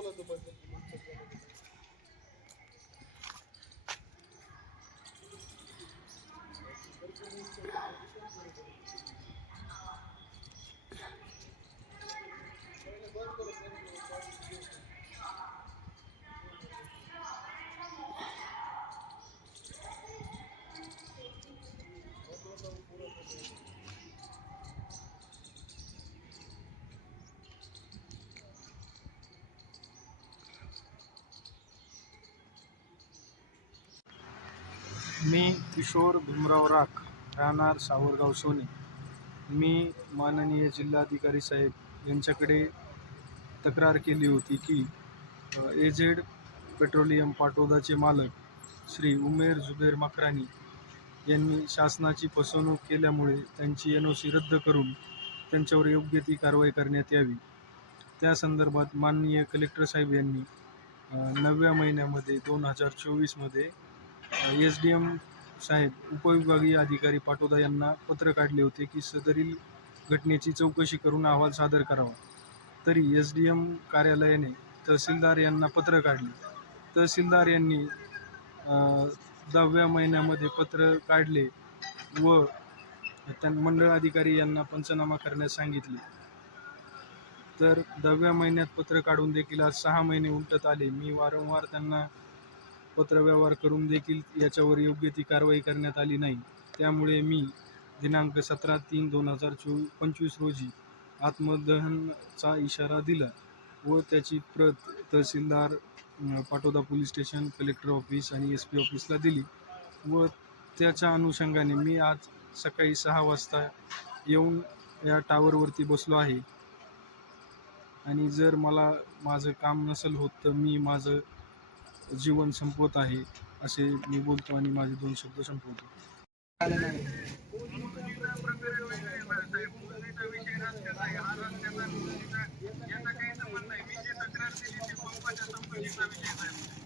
cebola do banco de मी किशोर भीमराव राख राहणार सावरगाव सोने. मी माननीय जिल्हाधिकारी साहेब यांच्याकडे तक्रार केली होती की एजेड पेट्रोलियम पाटोदाचे मालक श्री उमेर जुबेर मकरानी यांनी शासनाची फसवणूक केल्यामुळे त्यांची एन ओ सी रद्द करून त्यांच्यावर योग्य ती कारवाई करण्यात यावी. त्या संदर्भात माननीय कलेक्टर साहेब यांनी नवव्या महिन्यामध्ये दोन हजार चोवीसमध्ये एस डी एम साहेब उपविभागीय अधिकारी पाटोदा यांना पत्र काढले होते की सदरील घटनेची चौकशी करून अहवाल सादर करावा. तरी एस डी एम कार्यालयाने तहसीलदार यांना पत्र काढले. तहसीलदार यांनी दहाव्या महिन्यामध्ये पत्र काढले व त्यां मंडळ अधिकारी यांना पंचनामा करण्यास सांगितले. तर दहाव्या महिन्यात पत्र काढून देखील आज सहा महिने उलटत आले. मी वारंवार त्यांना पत्रव्यवहार करून देखील याच्यावर योग्य ती कारवाई करण्यात आली नाही. त्यामुळे मी दिनांक सतरा तीन दोन हजार चो पंचवीस रोजी आत्मदहनचा इशारा दिला व त्याची प्रत तहसीलदार Patoda police station collector office आणि एस पी ऑफिसला दिली व त्याच्या अनुषंगाने मी आज सकाळी सहा वाजता येऊन या टावरवरती बसलो आहे. आणि जर मला माझं काम नसेल होत तर मी माझं जीवन संपवत आहे असे मी बोलतो आणि माझे दोन शब्द संपवतो.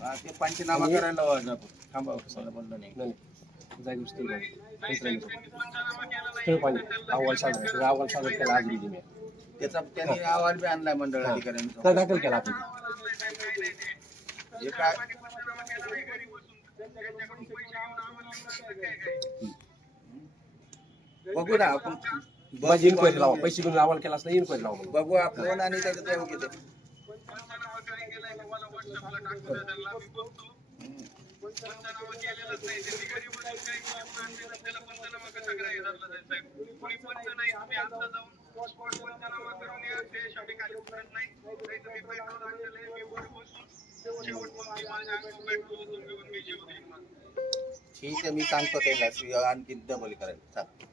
हा, ते पंचनामा करायला थांबा नाही. जागी स्थळ अहवाल सादर सगळं अहवाल सादर केला आज दिली. मी त्याचा त्यांनी अहवाल बी आणलाय मंडळ. अधिकाऱ्यांचा. तर दाखल केला आपण. हे काय? बघू ना आपण माझी इन्क्वायरी लावा. पैसे घेऊन अहवाल केला असला इन्क्वायरी लावा म्हणून. बघू आपण आणि त्याच्यात येऊ किती ठीक आहे मी सांगतो त्याला. आणखी डबल करायला चालेल